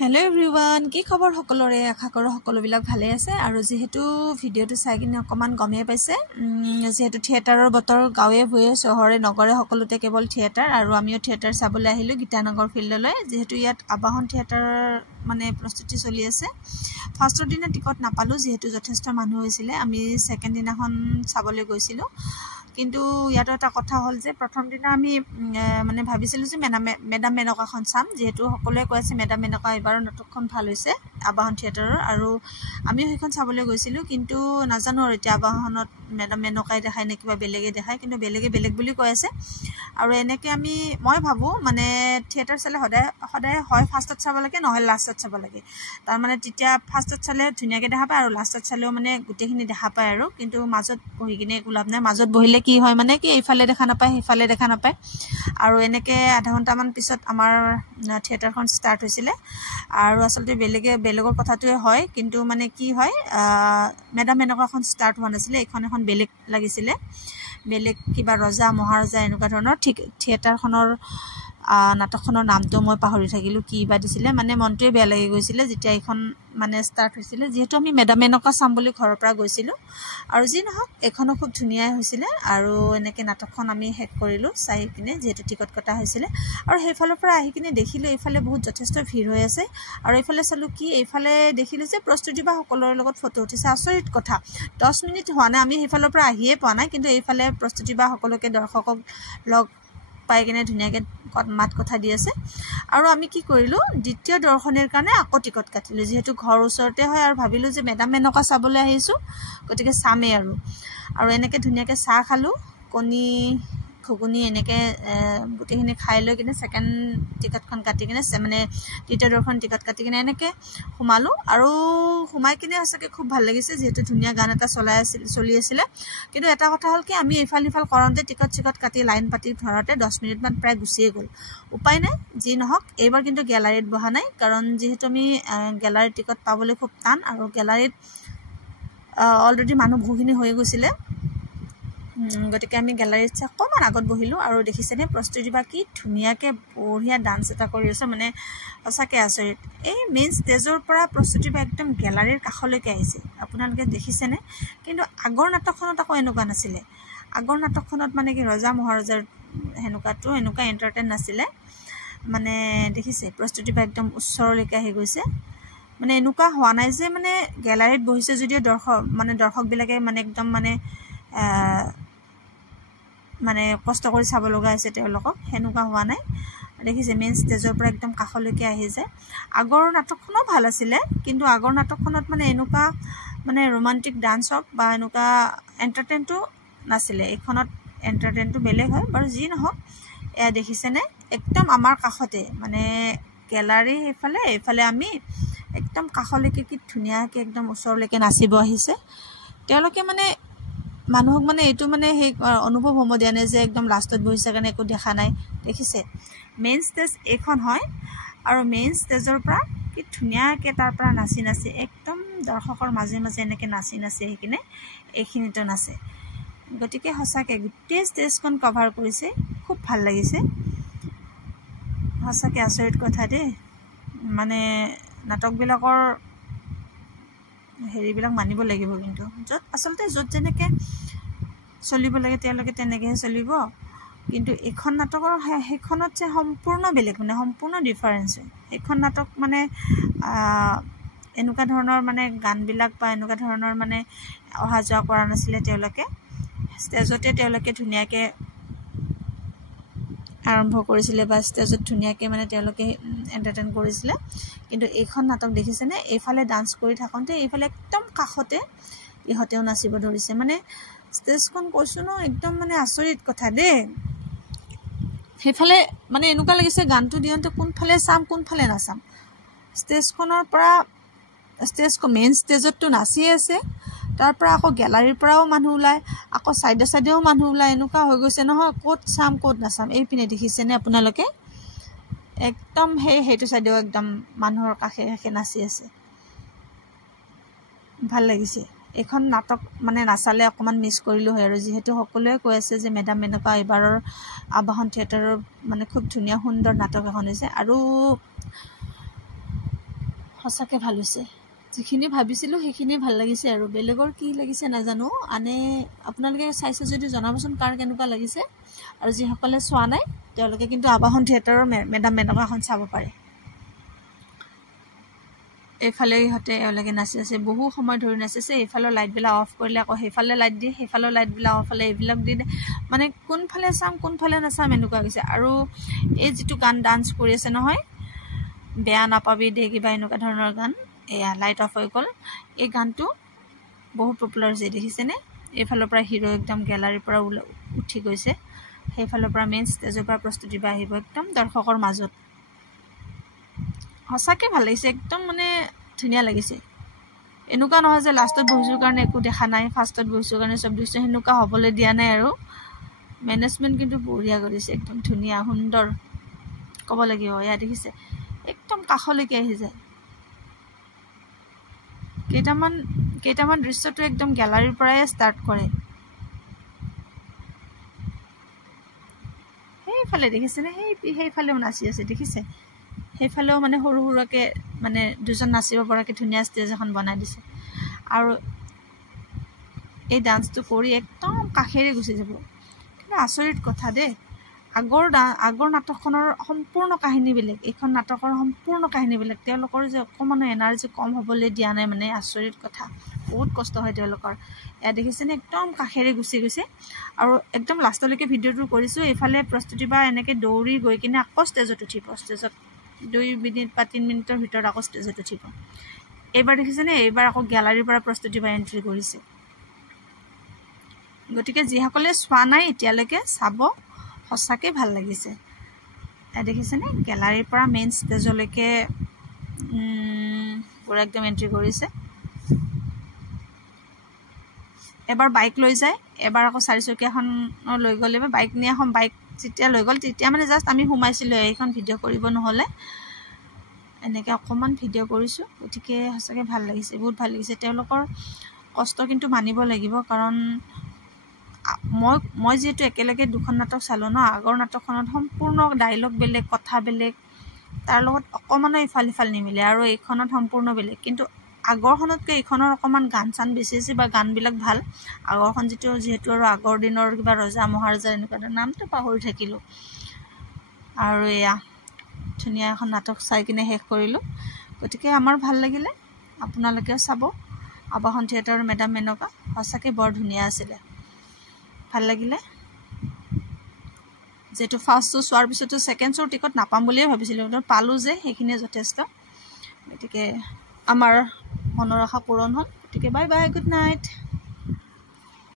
Hello everyone, কি খবৰ সকলোৰে আশা কৰো সকলোবিলাক ভালে আছে আৰু যেহেতু ভিডিওটো চাই কিনে অকমান গমে পাইছে যেহেতু থিয়েটাৰৰ বতৰ গাঁৱে ভয়ে চহৰে নগৰে সকলোতে কেৱল থিয়েটাৰ আৰু আমিও থিয়েটাৰ চাবলৈ আহিলো গীতানগৰ ফিল্ডলৈ যেহেতু ইয়াত আবাহন থিয়েটাৰ মানে প্ৰস্তুতি চলি আছে ফাৰ্ষ্টৰ দিনা টিকট নাপালো যেহেতু যথেষ্ট মানুহ হৈছিল আমি সেকেন্ড দিনাখন চাবলৈ গৈছিলো কিন্তু ইয়াত এটা কথা হল যে প্ৰথম দিনা আমি মানে ভাবিছিলো যে মেডাম মেনকাখন চাম যেহেতু সকলোৱে কৈছে মেডাম মেনকা এবাৰ নাটকখন ভাল হৈছে আবাহন থিয়েটাৰৰ আৰু আমি সেইখন চাবলৈ গৈছিলো কিন্তু নাজানো আৰু এতিয়া আবাহনত মেডাম মেনকাই দেখায় নে কিবা বেলেগে দেখায় কিন্তু বেলেগ বুলি কৈ আছে আৰু এনেকে মই ভাবো মানে থিয়েটাৰ চালে সদায় হয় ফাৰ্ষ্টত চাব লাগে নহয় লাষ্টত চাব লাগে তাৰ মানে তেতিয়া ফাৰ্ষ্টত চালে ধুনিয়াকে দেখা পায় আৰু লাষ্টত চালেও মানে গুটেখিনি দেখা পায় আৰু কিন্তু মাজত বহি কিনে গুলাব নাই মাজত বহিলে কি হয় মানে কি এইফালে দেখা নাপায় সেইফালে দেখা নাপায় আৰু এনেকে আধা ঘণ্টামান পিছত আমাৰ থিয়েটাৰখন ষ্টাৰ্ট হৈছিল আৰু আসলতে বেলেগৰ কথাটোৱে হয় কিন্তু মানে কি হয় মেডাম মেনকাখন ষ্টাৰ্ট হোৱা নাছিল এখন বেলেগ লাগিছিল বেলেগ কিবা ৰজা মহাৰজা এনেকুৱা ধৰণৰ ঠিক থিয়েটাৰখনৰ নাটকখনৰ নামটো মই পাহৰি থাকিলো কি বা দিছিল মানে মনটোৱে বেয়া লাগি গৈছিল যেতিয়া এখন মানে ষ্টাৰ্ট হৈছিল যেহেতু আমি মেডাম মেনকা চাম বুলি ঘৰৰ পৰা গৈছিলো আৰু যি নহওক এখনো খুব ধুনিয়া হৈছিল আৰু এনেকে নাটকখন আমি হেড কৰিলো চাই কিনে যেহেতু টিকট কটা হৈছিল আৰু সেইফালৰ পৰা আহি কিনে দেখিলো এইফালে বহুত যথেষ্ট ভিৰ হৈ আছে আৰু এইফালে চালো কি এইফালে দেখিলো যে প্ৰস্তুতি বা সকলৰ লগত ফটো উঠিছে আচৰিত কথা 10 মিনিট হোৱা নাই আমি সেইফালৰ পৰা আহিয়ে পোৱা নাই কিন্তু এইফালে প্ৰস্তুতি বা সকলকে দৰ্শকক লগ পাই কিনে ধুনিয়াকে মাত কথা দি আছে আৰু আমি কি কৰিলো দ্বিতীয় দৰ্শনৰ কাৰণে আকৌ টিকট কাটিলো যেহেতু ঘৰ ওচৰতে হয় আৰু ভাবিলো যে মেডাম মেনকা চাবলৈ আহিছো গতিকে চামে আৰু এনেকে ধুনিয়াকে চাহ খালো কণী ঘুগুনি এনেকে গুটেখিনি খাই লৈ কিনে সেকেন্ড টিকটখন কাটি কিনে মানে দ্বিতীয় দৰ্শন টিকট কাটি কিনে এনেকে সোমালো আৰু সোমাই কিনে সঁচাকে খুব ভাল লাগিছে যেহেতু ধুনিয়া গান এটা চলি আছিল কিন্তু এটা কথা হল কি আমি ইফাল কৰতে টিকট কাটি লাইন পাতি ধৰতে 10 মিনিট মান প্ৰায় গুছিয়ে গল উপায় নাই যি নহওক এইবাৰ কিন্তু গ্যালাৰীত বহা নাই কাৰণ যেহেতু আমি গ্যালাৰীত টিকট পাবলৈ খুব টান আৰু গ্যালাৰীত অলৰেডি মানুহ বহুখিনি হৈ গৈছিল গতিকে আমি গ্যালাৰীত অকমান আগত বহিলো আৰু দেখিছেনে প্ৰস্তুতি বা কি ধুনিয়াকে বঢ়িয়া ডান্স এটা কৰি আছে মানে সঁচাকে আচৰিত এই মেইন ষ্টেজৰ পৰা প্ৰস্তুতি বা একদম গ্যালাৰীৰ কাষলৈকে আহিছে আপোনালোকে দেখিছেনে কিন্তু আগৰ নাটকখনত আকৌ এনেকুৱা নাছিল আগৰ নাটকখনত মানে কি ৰজা মহাৰজাৰ এনেকুৱা এন্টাৰটেইন নাছিল মানে দেখিছে প্ৰস্তুতি বা একদম উচ্চৰলৈকে আহি গৈছে মানে এনেকুৱা হোৱা নাই যে মানে গ্যালাৰীত বহিছে যদিও দৰ্শক বিলাকে মানে একদম মানে কষ্ট কৰি চাব লগা আছে তেওঁলোকক হেনুকা হোৱা নাই দেখিছে মেইন ষ্টেজৰ পৰা একদম কাখলৈকে আহি যায় আগৰ নাটকখনো ভাল আছিল কিন্তু আগৰ নাটকখনত মানে এনেকুৱা মানে ৰোমান্টিক ডান্স হক বা এনেকুৱা এন্টাৰটেইনটো নাছিল এইখনত এন্টাৰটেইনটো বেলেগ হয় বাৰু যি নহওক এয়া দেখিছেনে একদম আমাৰ কাখতে মানে গ্যালাৰী এইফালে আমি একদম কাখলৈকে কি ধুনিয়াকে একদম ওচৰলৈকে নাচিব আহিছে তেওঁলোকে মানে মানুহক মানে এইটো মানে সেই অনুভৱ হ'ব দিয়া নাই যে একদম লাষ্টত বহিছে কাৰণে একো দেখা নাই দেখিছে মেইন ষ্টেজ এখন হয় আৰু মেইন ষ্টেজৰ পৰা কি ধুনিয়াকে তাৰ পৰা নাচি একদম দৰ্শকৰ মাজে এনেকে নাচি সেইকিনে এইখিনিটো নাচে গতিকে সঁচাকে গোটেই ষ্টেজখন কভাৰ কৰিছে খুব ভাল লাগিছে সঁচাকে আচৰিত কথা দেই মানে নাটকবিলাকৰ হেৰিবিলাক মানিব লাগিব কিন্তু য'ত যেনেকে চলিব লাগে তেওঁলোকে তেনেকেহে চলিব কিন্তু এখন নাটকৰ সেইখনত যে সম্পূৰ্ণ বেলেগ মানে সম্পূৰ্ণ ডিফাৰেন্স হয় এখন নাটক মানে এনেকুৱা ধৰণৰ মানে গানবিলাক বা এনেকুৱা ধৰণৰ মানে অহা যোৱা কৰা নাছিল তেওঁলোকে ষ্টেজতে তেওঁলোকে ধুনিয়াকে আৰম্ভ কৰিছিল বা ষ্টেজত ধুনিয়াকে মানে তেওঁলোকে এন্টাৰটেইন কৰিছিল কিন্তু এইখন নাটক দেখিছেনে এইফালে ডান্স কৰি থাকোঁতে এইফালে একদম কাখতে ইহতেও নাচিব ধৰিছে মানে ষ্টেজখন কৈছো ন একদম মানে আচৰিত কথা দেই সেইফালে মানে এনেকুৱা লাগিছে গানটো দিওঁতে কোনফালে চাম কোনফালে নাচাম ষ্টেজখনৰ পৰা মেইন ষ্টেজতটো নাচি আছে তাৰ পৰা আকৌ গ্যালাৰীৰ পৰাও মানুহ ওলাই আকৌ সাইডেও মানুহ ওলাই এনেকুৱা হৈ গৈছে নহয় ক'ত চাম ক'ত নাচাম এইপিনে দেখিছেনে আপোনালোকে একদম সেইটো সাইডেও একদম মানুহৰ কাষে নাচি আছে ভাল লাগিছে এখন নাটক মানে নাচালে অকমান মিস কৰিলো হয় আৰু যেহেতু সকলোৱে কৈ আছে যে মেডাম মেনকা এবাৰৰ আবাহন থিয়েটাৰৰ মানে খুব ধুনিয়া সুন্দৰ নাটক এখন হৈছে আৰু সঁচাকৈ ভাল হৈছে যিখিনি ভাবিছিলোঁ সেইখিনি ভাল লাগিছে আৰু বেলেগৰ কি লাগিছে নাজানো আনে আপোনালোকে চাইছে যদি জনাবচোন কাৰ কেনেকুৱা লাগিছে আৰু যিসকলে চোৱা নাই তেওঁলোকে কিন্তু আবাহন থিয়েটাৰৰ মেডাম মেনকাখন চাব পাৰে এইফালে ইহঁতে এওঁলোকে নাচি আছে বহু সময় ধৰি নাচিছে এইফালৰ লাইটবিলাক অফ কৰিলে আকৌ সেইফালে লাইট দিয়ে সেইফালৰ লাইটবিলাক অফ হ'লে এইবিলাক দি মানে কোনফালে চাম কোনফালে নাচাম এনেকুৱা হৈছে আৰু এই যিটো গান ডান্স কৰি আছে নহয় বেয়া নাপাবি দে কিবা এনেকুৱা ধৰণৰ গান এয়া লাইট অফ হৈ গ'ল এই গানটো বহুত পপুলাৰ হৈছে দেখিছেনে এইফালৰ পৰা হিৰো একদম গেলাৰীৰ পৰা উঠি গৈছে সেইফালৰ পৰা মেইন ষ্টেজৰ পৰা প্ৰস্তুতি বা আহিব একদম দৰ্শকৰ মাজত সঁচাকৈ ভাল লাগিছে একদম মানে ধুনীয়া লাগিছে এনেকুৱা নহয় যে লাষ্টত বহিছোঁ কাৰণে একো দেখা নাই ফাৰ্ষ্টত বহিছোঁ কাৰণে চব দেখিছোঁ সেনেকুৱা হ'বলৈ দিয়া নাই আৰু মেনেজমেণ্ট কিন্তু বঢ়িয়া কৰিছে একদম ধুনীয়া সুন্দৰ ক'ব লাগিব এয়া দেখিছে একদম কাষলৈকে আহি যায় কেইটামান দৃশ্যটো একদম গেলাৰীৰ পৰাই ষ্টাৰ্ট কৰে সেইফালে দেখিছেনে সেইফালেও নাচি আছে দেখিছে সেইফালেও মানে সৰু সৰুকৈ মানে দুজন নাচিব পৰাকৈ ধুনীয়া ষ্টেজ এখন বনাই দিছে আৰু এই ডান্সটো কৰি একদম কাষেৰে গুচি যাব কিন্তু আচৰিত কথা দেই আগৰ নাটকখনৰ সম্পূৰ্ণ কাহিনী বেলেগ এইখন নাটকৰ সম্পূৰ্ণ কাহিনী বেলেগ তেওঁলোকৰ যে অকণমানো এনাৰ্জি কম হ'বলৈ দিয়া নাই মানে আচৰিত কথা বহুত কষ্ট হয় তেওঁলোকৰ এয়া দেখিছেনে একদম কাষেৰে গুচি গৈছে আৰু একদম লাষ্টলৈকে ভিডিঅ'টো কৰিছোঁ এইফালে প্ৰস্তুতি বা এনেকৈ দৌৰি গৈ কিনে আকৌ ষ্টেজত উঠিব ষ্টেজত 2 মিনিট বা 3 মিনিটৰ ভিতৰত আকৌ ষ্টেজত উঠিব এইবাৰ দেখিছেনে এইবাৰ আকৌ গেলাৰীৰ পৰা প্ৰস্তুতি বা এণ্ট্ৰি কৰিছে গতিকে যিসকলে চোৱা নাই এতিয়ালৈকে চাব সঁচাকৈ ভাল লাগিছে দেখিছেনে গেলাৰীৰ পৰা মেইন ষ্টেজলৈকে পুৰা একদম এণ্ট্ৰি কৰিছে এবাৰ বাইক লৈ যায় এবাৰ আকৌ 4চকীয়াখন লৈ গ'ল এবাৰ বাইক নিয়া এখন বাইক যেতিয়া লৈ গ'ল তেতিয়া মানে জাষ্ট আমি সোমাইছিলোঁ এইখন ভিডিঅ' কৰিব নহ'লে এনেকৈ অকণমান ভিডিঅ' কৰিছোঁ গতিকে সঁচাকৈ ভাল লাগিছে বহুত ভাল লাগিছে তেওঁলোকৰ কষ্ট কিন্তু মানিব লাগিব কাৰণ মই যিহেতু একেলগে দুখন নাটক চালোঁ ন আগৰ নাটকখনত সম্পূৰ্ণ ডাইলগ বেলেগ কথা বেলেগ তাৰ লগত অকণমানো ইফাল সিফাল নিমিলে আৰু এইখনত সম্পূৰ্ণ বেলেগ কিন্তু আগৰখনতকৈ এইখনৰ অকণমান গান চান বেছি আছে বা গানবিলাক ভাল আগৰখন যিহেতু আৰু আগৰ দিনৰ কিবা ৰজা মহাৰজাৰ এনেকুৱা নামটো পাহৰি থাকিলোঁ আৰু এয়া ধুনীয়া এখন নাটক চাই কিনে শেষ কৰিলোঁ গতিকে আমাৰ ভাল লাগিলে আপোনালোকেও চাব আবাহন থিয়েটাৰৰ মেডাম মেনকা সঁচাকৈ বৰ ধুনীয়া আছিলে ভাল লাগিলে যেহেতু ফাৰ্ষ্ট শ্ব' চোৱাৰ পিছতো ছেকেণ্ড শ্ব'ৰ টিকট নাপাম বুলিয়ে ভাবিছিলোঁ কিন্তু পালোঁ যে সেইখিনিয়ে যথেষ্ট গতিকে আমাৰ মনৰ আশা পূৰণ হ'ল গতিকে বাই বাই গুড নাইট